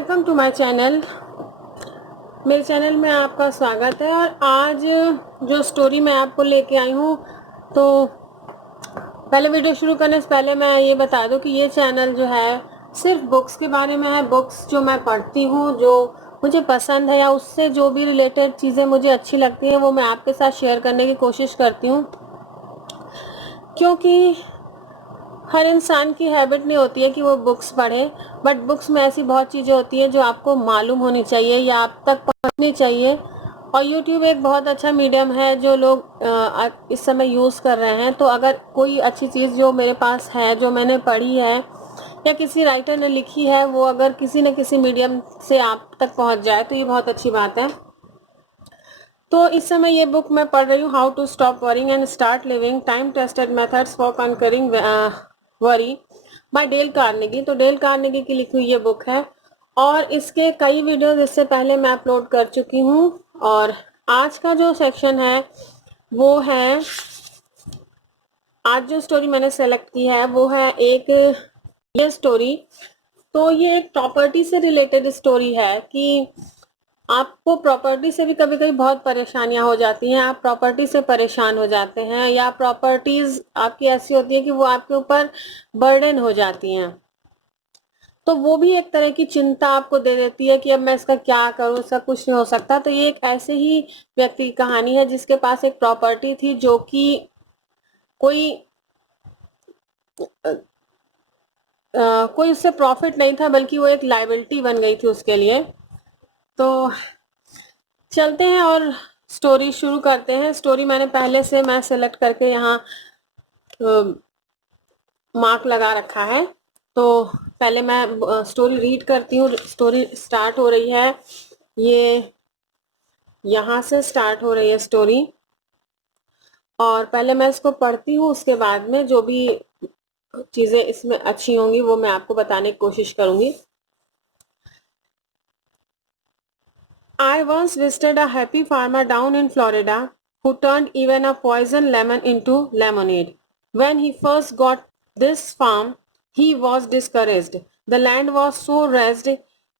Welcome to my channel. मेरे channel में आपका स्वागत है। और आज जो स्टोरी मैं आपको लेके आई हूँ, तो पहले वीडियो शुरू करने से पहले मैं ये बता दूँ कि ये चैनल जो है सिर्फ बुक्स के बारे में है। बुक्स जो मैं पढ़ती हूँ, जो मुझे पसंद है, या उससे जो भी रिलेटेड चीज़ें मुझे अच्छी लगती हैं, वो मैं आपके साथ शेयर करने की कोशिश करती हूँ। क्योंकि हर इंसान की हैबिट नहीं होती है कि वो बुक्स पढ़े, बट बुक्स में ऐसी बहुत चीज़ें होती हैं जो आपको मालूम होनी चाहिए या आप तक पहुंचनी चाहिए। और YouTube एक बहुत अच्छा मीडियम है जो लोग इस समय यूज़ कर रहे हैं। तो अगर कोई अच्छी चीज़ जो मेरे पास है, जो मैंने पढ़ी है या किसी राइटर ने लिखी है, वो अगर किसी न किसी मीडियम से आप तक पहुंच जाए तो ये बहुत अच्छी बात है। तो इस समय ये बुक मैं पढ़ रही हूँ, how to stop worrying and start living, time tested methods for conquering worry, by Dale Carnegie. तो डेल कार्नेगी की लिखी हुई ये बुक है और इसके कई वीडियोस इससे पहले मैं अपलोड कर चुकी हूँ। और आज का जो सेक्शन है वो है, आज जो स्टोरी मैंने सेलेक्ट की है वो है एक ये स्टोरी। तो ये एक प्रॉपर्टी से रिलेटेड स्टोरी है कि आपको प्रॉपर्टी से भी कभी कभी बहुत परेशानियां हो जाती हैं। आप प्रॉपर्टी से परेशान हो जाते हैं या प्रॉपर्टीज आपकी ऐसी होती है कि वो आपके ऊपर बर्डन हो जाती हैं। तो वो भी एक तरह की चिंता आपको दे देती है कि अब मैं इसका क्या करूं, इसका कुछ नहीं हो सकता। तो ये एक ऐसे ही व्यक्ति की कहानी है जिसके पास एक प्रॉपर्टी थी जो कि कोई कोई उससे प्रॉफिट नहीं था, बल्कि वो एक लायबिलिटी बन गई थी उसके लिए। तो चलते हैं और स्टोरी शुरू करते हैं। स्टोरी मैंने पहले से मैं सेलेक्ट करके यहाँ मार्क लगा रखा है। तो पहले मैं स्टोरी रीड करती हूँ। स्टोरी स्टार्ट हो रही है, ये यहाँ से स्टार्ट हो रही है स्टोरी। और पहले मैं इसको पढ़ती हूँ, उसके बाद में जो भी चीजें इसमें अच्छी होंगी वो मैं आपको बताने की कोशिश करूंगी। I once visited a happy farmer down in Florida who turned even a poison lemon into lemonade. When he first got this farm, he was discouraged. The land was so raised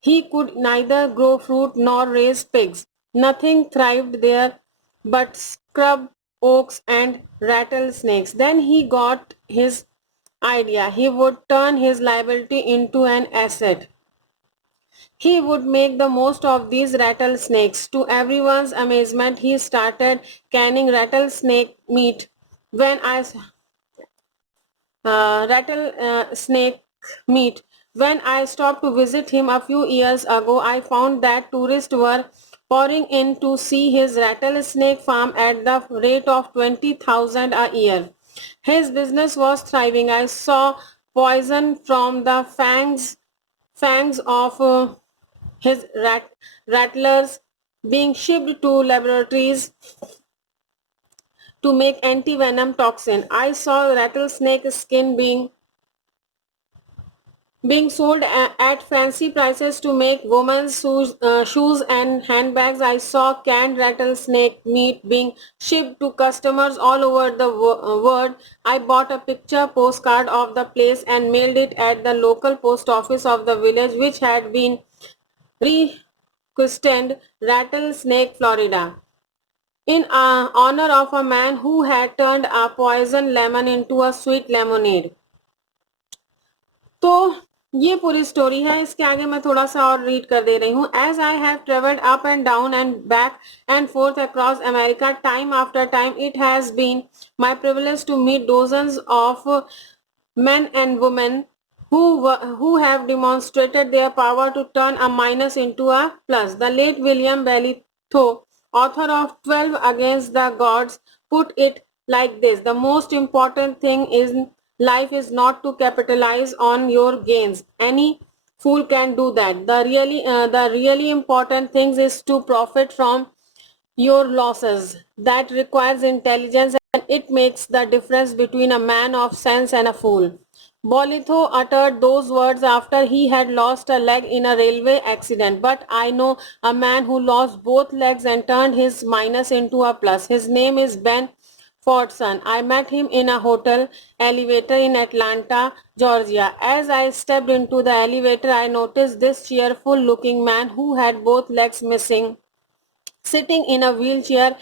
he could neither grow fruit nor raise pigs. Nothing thrived there but scrub oaks and rattlesnakes. Then he got his idea. He would turn his liability into an asset. He would make the most of these rattlesnakes. To everyone's amazement, he started canning rattlesnake meat. When I rattlesnake meat. When I stopped to visit him a few years ago, I found that tourists were pouring in to see his rattlesnake farm at the rate of 20,000 a year. His business was thriving. I saw poison from the fangs of his rattlers being shipped to laboratories to make anti-venom toxin. I saw rattlesnake skin being sold at fancy prices to make women's shoes and handbags. I saw canned rattlesnake meat being shipped to customers all over the world. I bought a picture postcard of the place and mailed it at the local post office of the village, which had been rechristened Rattlesnake, Florida, in honor of a man who had turned a poison lemon into a sweet lemonade. तो ये पूरी story है। इसके आगे मैं थोड़ा सा और रीड कर दे रही हूँ। As I have travelled up and down and back and forth across America, time after time, it has been my privilege to meet dozens of men and women who have demonstrated their power to turn a minus into a plus. The late William Belitho, author of 12 Against the Gods, put it like this: the most important thing in life is not to capitalize on your gains. Any fool can do that. The really important thing is to profit from your losses. That requires intelligence, and it makes the difference between a man of sense and a fool. Bolitho uttered those words after he had lost a leg in a railway accident. But I know a man who lost both legs and turned his minus into a plus. His name is Ben Fordson. I met him in a hotel elevator in Atlanta, Georgia. As I stepped into the elevator, I noticed this cheerful looking man who had both legs missing, sitting in a wheelchair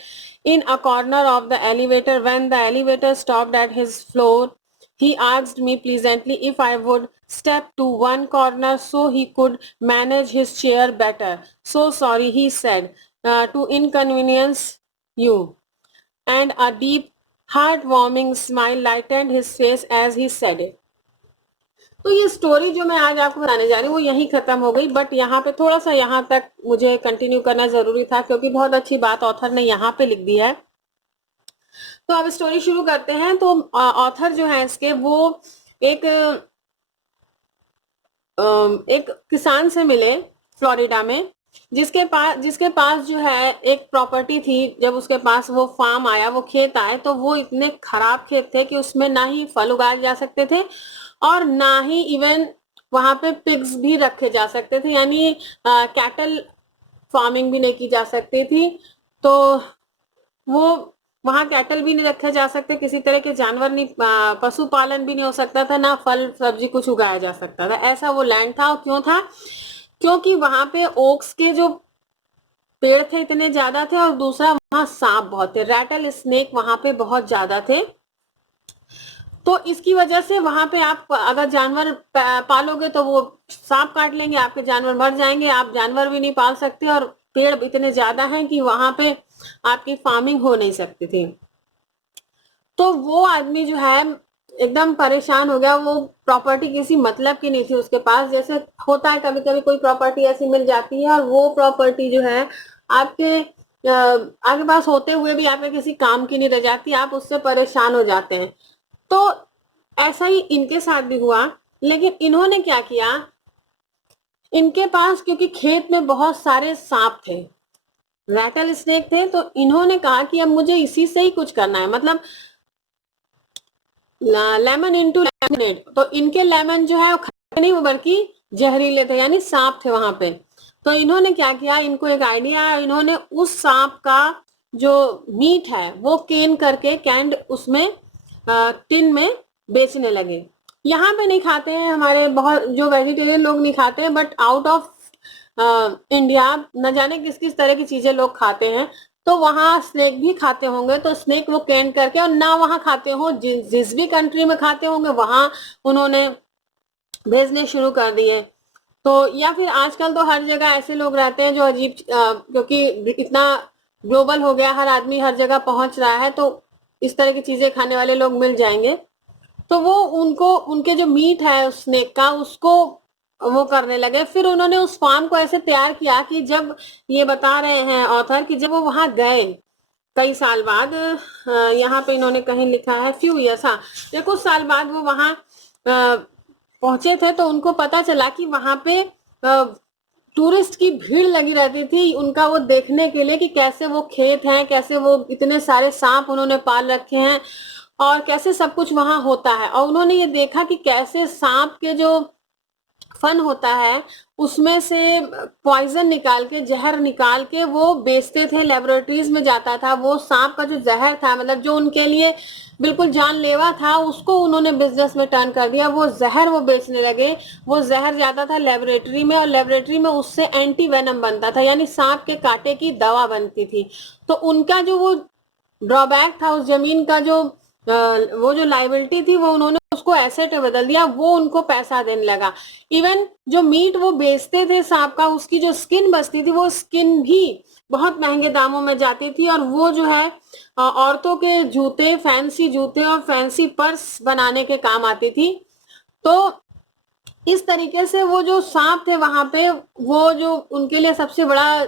in a corner of the elevator. When the elevator stopped at his floor, he asked me pleasantly if I would step to one corner so he could manage his chair better. So sorry, he said, to inconvenience you. And a deep, heartwarming smile lightened his face as he said it. तो ये story जो मैं आज आपको बताने जा रही हूँ वो यहीं खत्म हो गई, बट यहाँ पे थोड़ा सा यहाँ तक मुझे कंटिन्यू करना जरूरी था क्योंकि बहुत अच्छी बात ऑथर ने यहाँ पे लिख दी है। तो अब स्टोरी शुरू करते हैं। तो ऑथर जो है इसके वो एक किसान से मिले फ्लोरिडा में, जिसके पास जो है एक प्रॉपर्टी थी। जब उसके पास वो फार्म आया, वो खेत आए, तो वो इतने खराब खेत थे कि उसमें ना ही फल उगाए जा सकते थे और ना ही इवन वहां पे पिग्स भी रखे जा सकते थे, यानी कैटल फार्मिंग भी नहीं की जा सकती थी। तो वो वहां कैटल भी नहीं रखे जा सकते, किसी तरह के जानवर नहीं, पशुपालन भी नहीं हो सकता था, ना फल सब्जी कुछ उगाया जा सकता था। ऐसा वो लैंड था। और क्यों था? क्योंकि वहां पे ओक्स के जो पेड़ थे इतने ज्यादा थे, और दूसरा वहां सांप बहुत थे, रैटल स्नेक वहां पे बहुत ज्यादा थे। तो इसकी वजह से वहां पे आप अगर जानवर पालोगे तो वो सांप काट लेंगे, आपके जानवर मर जाएंगे, आप जानवर भी नहीं पाल सकते, और पेड़ इतने ज्यादा हैं कि वहां पे आपकी फार्मिंग हो नहीं सकती थी। तो वो आदमी जो है एकदम परेशान हो गया। वो प्रॉपर्टी किसी मतलब की नहीं थी उसके पास। जैसे होता है कभी कभी कोई प्रॉपर्टी ऐसी मिल जाती है और वो प्रॉपर्टी जो है आपके आगे पास होते हुए भी आपके किसी काम की नहीं रह जाती, आप उससे परेशान हो जाते हैं। तो ऐसा ही इनके साथ भी हुआ। लेकिन इन्होंने क्या किया, इनके पास क्योंकि खेत में बहुत सारे सांप थे, रैटल स्नेक थे, तो इन्होंने कहा कि अब मुझे इसी से ही कुछ करना है, मतलब लेमन इनटू लेमनेड। तो इनके लेमन जो है वो खट्टे नहीं बल्कि जहरीले थे, यानी सांप थे वहां पे। तो इन्होंने क्या किया, इनको एक आइडिया आया, इन्होंने उस सांप का जो मीट है वो कैन करके कैंड उसमें टिन में बेचने लगे। यहाँ पे नहीं खाते हैं, हमारे बहुत जो वेजिटेरियन लोग नहीं खाते हैं, बट आउट ऑफ इंडिया न जाने किस किस तरह की चीजें लोग खाते हैं। तो वहां स्नेक भी खाते होंगे, तो स्नेक वो कैन करके, और ना वहां खाते हो, जिस भी कंट्री में खाते होंगे वहां उन्होंने भेजने शुरू कर दिए। तो या फिर आजकल तो हर जगह ऐसे लोग रहते हैं जो अजीब, क्योंकि इतना ग्लोबल हो गया, हर आदमी हर जगह पहुंच रहा है, तो इस तरह की चीजें खाने वाले लोग मिल जाएंगे। तो वो उनको उनके जो मीट है उस स्नेक का, उसको वो करने लगे। फिर उन्होंने उस फार्म को ऐसे तैयार किया कि जब, ये बता रहे हैं ऑथर, कि जब वो वहां गए कई साल बाद, यहाँ पे इन्होंने कहीं लिखा है फ्यू ईयर्स, हाँ, कुछ साल बाद वो वहां पहुंचे थे, तो उनको पता चला कि वहां पे टूरिस्ट की भीड़ लगी रहती थी उनका वो देखने के लिए कि कैसे वो खेत हैं, कैसे वो इतने सारे सांप उन्होंने पाल रखे हैं और कैसे सब कुछ वहां होता है। और उन्होंने ये देखा कि कैसे सांप के जो फन होता है उसमें से पॉइजन निकाल के, जहर निकाल के वो बेचते थे, लेबोरेटरीज में जाता था। वो सांप का जो जहर था, मतलब जो उनके लिए बिल्कुल जानलेवा था, उसको उन्होंने बिजनेस में टर्न कर दिया। वो जहर वो बेचने लगे। वो जहर जाता था लेबोरेटरी में, और लेबोरेटरी में उससे एंटी वेनम बनता था, यानी सांप के कांटे की दवा बनती थी। तो उनका जो वो ड्रॉबैक था, उस जमीन का जो वो जो लाइबिलिटी थी, वो उन्होंने उसको एसेट में बदल दिया। वो उनको पैसा देने लगा। इवन जो मीट वो बेचते थे सांप का, उसकी जो स्किन बचती थी, वो स्किन भी बहुत महंगे दामों में जाती थी। और वो जो है औरतों के जूते, फैंसी जूते और फैंसी पर्स बनाने के काम आती थी। तो इस तरीके से वो जो सांप थे वहां पे, वो जो उनके लिए सबसे बड़ा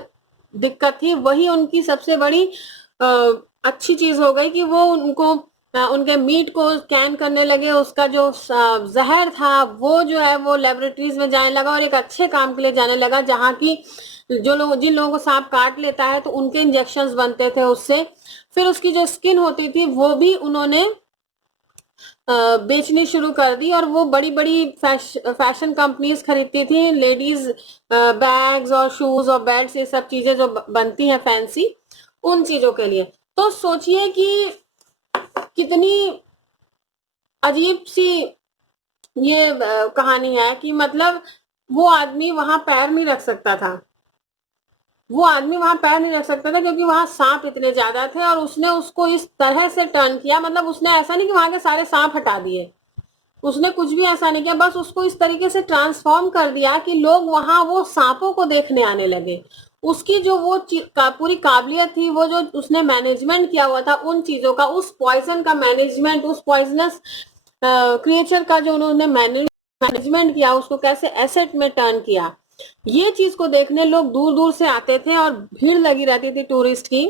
दिक्कत थी, वही उनकी सबसे बड़ी अच्छी चीज हो गई कि वो उनको उनके मीट को स्कैन करने लगे। उसका जो जहर था वो जो है वो लेबोरेटरीज में जाने लगा और एक अच्छे काम के लिए जाने लगा, जहाँ की जिन लोगों को सांप काट लेता है तो उनके इंजेक्शंस बनते थे उससे। फिर उसकी जो स्किन होती थी वो भी उन्होंने बेचनी शुरू कर दी, और वो बड़ी बड़ी फैशन कंपनीज खरीदती थी लेडीज बैग्स और शूज और बेल्ट, ये सब चीजें जो बनती हैं फैंसी, उन चीजों के लिए। तो सोचिए कि कितनी अजीब सी ये कहानी है कि मतलब वो आदमी वहां पैर नहीं रख सकता था, वो आदमी वहां पैर नहीं रख सकता था क्योंकि वहां सांप इतने ज्यादा थे, और उसने उसको इस तरह से टर्न किया, मतलब उसने ऐसा नहीं कि वहां के सारे सांप हटा दिए, उसने कुछ भी ऐसा नहीं किया, बस उसको इस तरीके से ट्रांसफॉर्म कर दिया कि लोग वहां वो सांपों को देखने आने लगे। उसकी जो वो पूरी काबिलियत थी, वो जो उसने मैनेजमेंट किया हुआ था उन चीजों का, उस पॉइजन का मैनेजमेंट, उस पॉइजनस क्रिएचर का जो उन्होंने मैनेजमेंट किया, उसको कैसे एसेट में टर्न किया, ये चीज को देखने लोग दूर दूर से आते थे और भीड़ लगी रहती थी टूरिस्ट की,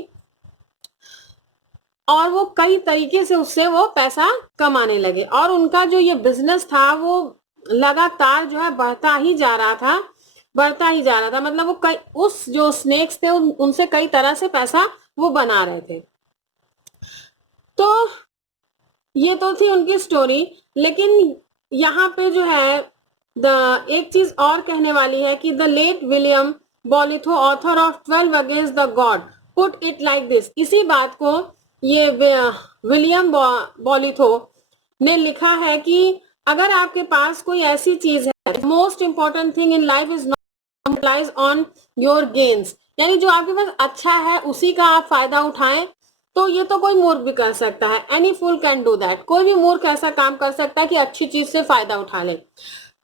और वो कई तरीके से उससे वो पैसा कमाने लगे, और उनका जो ये बिजनेस था वो लगातार जो है बढ़ता ही जा रहा था, बढ़ता ही जा रहा था। मतलब वो कई उस जो स्नेक्स थे उनसे कई तरह से पैसा वो बना रहे थे। तो ये तो थी उनकी स्टोरी, लेकिन यहाँ पे जो है एक चीज और कहने वाली है कि the late William Bolitho, author of 12 against the God, put it like this. इसी बात को ये विलियम बॉलिथो ने लिखा है कि अगर आपके पास कोई ऐसी चीज है, most important thing in life is not lies on your gains, यानी जो आपके पास अच्छा है उसी का आप फायदा उठाएं, तो ये तो कोई मूर्ख भी कर सकता है, any fool can do that, कोई भी मूर्ख ऐसा काम कर सकता है कि अच्छी चीज से फायदा उठा ले।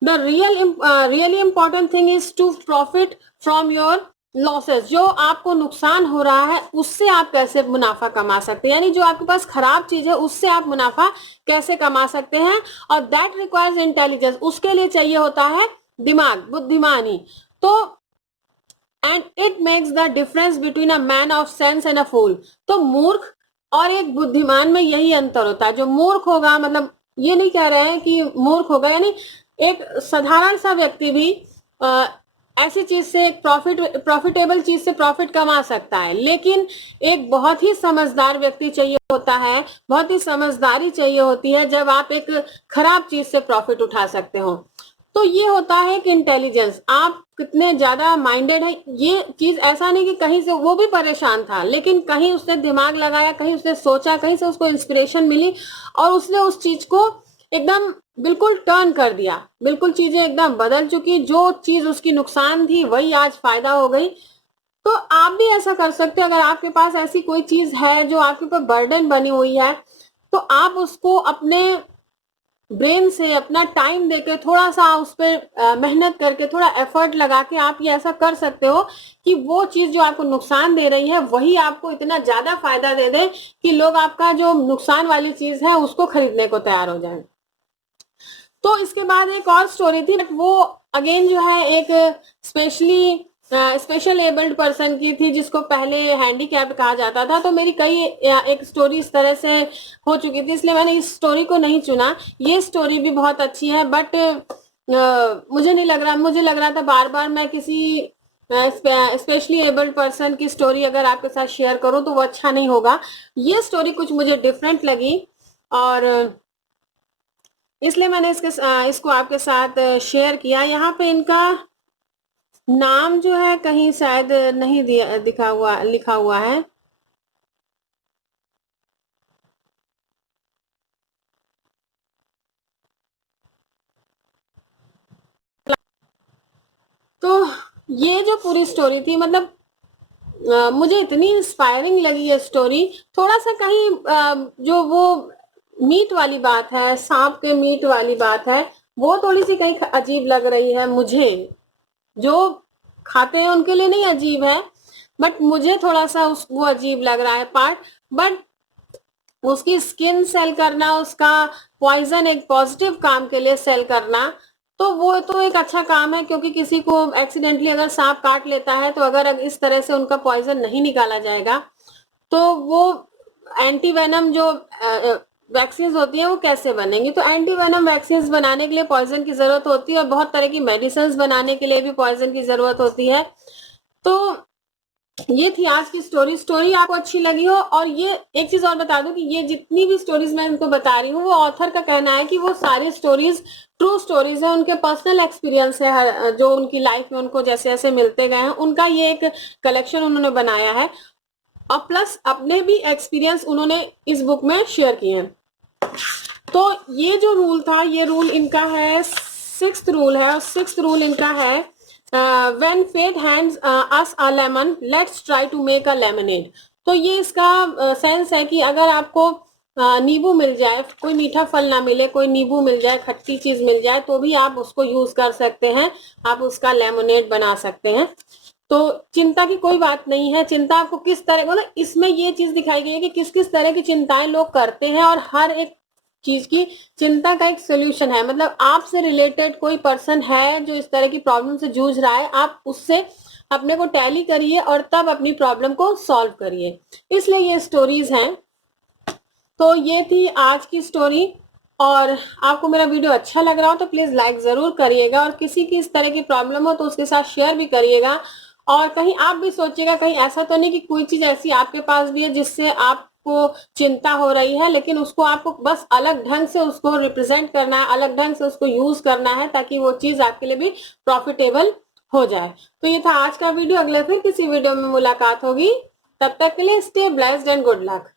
The really important thing is to profit from your losses, जो आपको नुकसान हो रहा है उससे आप कैसे मुनाफा कमा सकते हैं, यानी जो आपके पास खराब चीज है उससे आप मुनाफा कैसे कमा सकते हैं, और दैट रिक्वायर्स इंटेलिजेंस, उसके लिए चाहिए होता है दिमाग, बुद्धिमानी। तो and it makes the difference between a man of sense and a fool, तो मूर्ख और एक बुद्धिमान में यही अंतर होता है। जो मूर्ख होगा, मतलब ये नहीं कह रहे हैं कि मूर्ख होगा, यानी एक साधारण सा व्यक्ति भी ऐसी चीज से, एक प्रॉफिटेबल चीज से प्रॉफिट कमा सकता है, लेकिन एक बहुत ही समझदार व्यक्ति चाहिए होता है, बहुत ही समझदारी चाहिए होती है जब आप एक खराब चीज से प्रॉफिट उठा सकते हो। तो ये होता है कि इंटेलिजेंस, आप कितने ज्यादा माइंडेड है, ये चीज ऐसा नहीं कि कहीं से वो भी परेशान था, लेकिन कहीं उसने दिमाग लगाया, कहीं उसने सोचा, कहीं से उसको इंस्पिरेशन मिली, और उसने उस चीज को एकदम बिल्कुल टर्न कर दिया, बिल्कुल चीजें एकदम बदल चुकी, जो चीज उसकी नुकसान थी वही आज फायदा हो गई। तो आप भी ऐसा कर सकते हो, अगर आपके पास ऐसी कोई चीज है जो आपके ऊपर बर्डन बनी हुई है, तो आप उसको अपने ब्रेन से, अपना टाइम देकर, थोड़ा सा उस पर मेहनत करके, थोड़ा एफर्ट लगा के आप ये ऐसा कर सकते हो कि वो चीज जो आपको नुकसान दे रही है वही आपको इतना ज्यादा फायदा दे दे कि लोग आपका जो नुकसान वाली चीज है उसको खरीदने को तैयार हो जाए। तो इसके बाद एक और स्टोरी थी, वो अगेन जो है एक स्पेशल एबल्ड पर्सन की थी, जिसको पहले हैंडीकैप्ड कहा जाता था। तो मेरी कई एक स्टोरी इस तरह से हो चुकी थी, इसलिए मैंने इस स्टोरी को नहीं चुना। ये स्टोरी भी बहुत अच्छी है, बट मुझे नहीं लग रहा, मुझे लग रहा था बार बार मैं किसी स्पेशली एबल्ड पर्सन की स्टोरी अगर आपके साथ शेयर करूं तो वो अच्छा नहीं होगा। ये स्टोरी कुछ मुझे डिफरेंट लगी, और इसलिए मैंने इसको आपके साथ शेयर किया। यहाँ पे इनका नाम जो है कहीं शायद नहीं दिया, दिखा हुआ, लिखा हुआ है। तो ये जो पूरी स्टोरी थी, मतलब मुझे इतनी इंस्पायरिंग लगी ये स्टोरी। थोड़ा सा कहीं जो वो मीट वाली बात है, सांप के मीट वाली बात है, वो थोड़ी सी कहीं अजीब लग रही है मुझे। जो खाते हैं उनके लिए नहीं अजीब है, बट मुझे थोड़ा सा वो अजीब लग रहा है पार्ट। बट उसकी स्किन सेल करना, उसका पॉइजन एक पॉजिटिव काम के लिए सेल करना, तो वो तो एक अच्छा काम है, क्योंकि किसी को एक्सीडेंटली अगर सांप काट लेता है, तो अगर इस तरह से उनका पॉइजन नहीं निकाला जाएगा, तो वो एंटी वेनम जो वैक्सीन होती है वो कैसे बनेंगी। तो एंटी वेनम वैक्सीन बनाने के लिए पॉइजन की जरूरत होती है, और बहुत तरह की मेडिसिन बनाने के लिए भी पॉइजन की जरूरत होती है। तो ये थी आज की स्टोरी आपको अच्छी लगी हो। और ये एक चीज और बता दूं कि ये जितनी भी स्टोरीज मैं इनको बता रही हूँ, वो ऑथर का कहना है कि वो सारी स्टोरीज ट्रू स्टोरीज है, उनके पर्सनल एक्सपीरियंस है, जो उनकी लाइफ में उनको जैसे जैसे मिलते गए हैं, उनका ये एक कलेक्शन उन्होंने बनाया है। और प्लस अपने भी एक्सपीरियंस उन्होंने इस बुक में शेयर किए हैं। तो ये जो रूल था, ये रूल इनका है, 6th रूल है, और 6th रूल इनका है, when fate hands us a lemon let's try to make a lemonade. तो ये इसका सेंस है कि अगर आपको नींबू मिल जाए, कोई मीठा फल ना मिले, कोई नींबू मिल जाए, खट्टी चीज मिल जाए, तो भी आप उसको यूज कर सकते हैं, आप उसका लेमनेड बना सकते हैं। तो चिंता की कोई बात नहीं है। चिंता आपको किस तरह, मतलब इसमें ये चीज दिखाई गई है कि किस किस तरह की चिंताएं लोग करते हैं, और हर एक चीज की चिंता का एक सोल्यूशन है। मतलब आपसे रिलेटेड कोई पर्सन है जो इस तरह की प्रॉब्लम से जूझ रहा है, आप उससे अपने को टैली करिए और तब अपनी प्रॉब्लम को सॉल्व करिए। इसलिए ये स्टोरीज हैं। तो ये थी आज की स्टोरी, और आपको मेरा वीडियो अच्छा लग रहा हो तो प्लीज लाइक जरूर करिएगा, और किसी की इस तरह की प्रॉब्लम हो तो उसके साथ शेयर भी करिएगा। और कहीं आप भी सोचिएगा, कहीं ऐसा तो नहीं कि कोई चीज ऐसी आपके पास भी है जिससे आपको चिंता हो रही है, लेकिन उसको आपको बस अलग ढंग से उसको रिप्रेजेंट करना है, अलग ढंग से उसको यूज करना है, ताकि वो चीज आपके लिए भी प्रॉफिटेबल हो जाए। तो ये था आज का वीडियो। अगले फिर किसी वीडियो में मुलाकात होगी। तब तक के लिए stay blessed and good luck.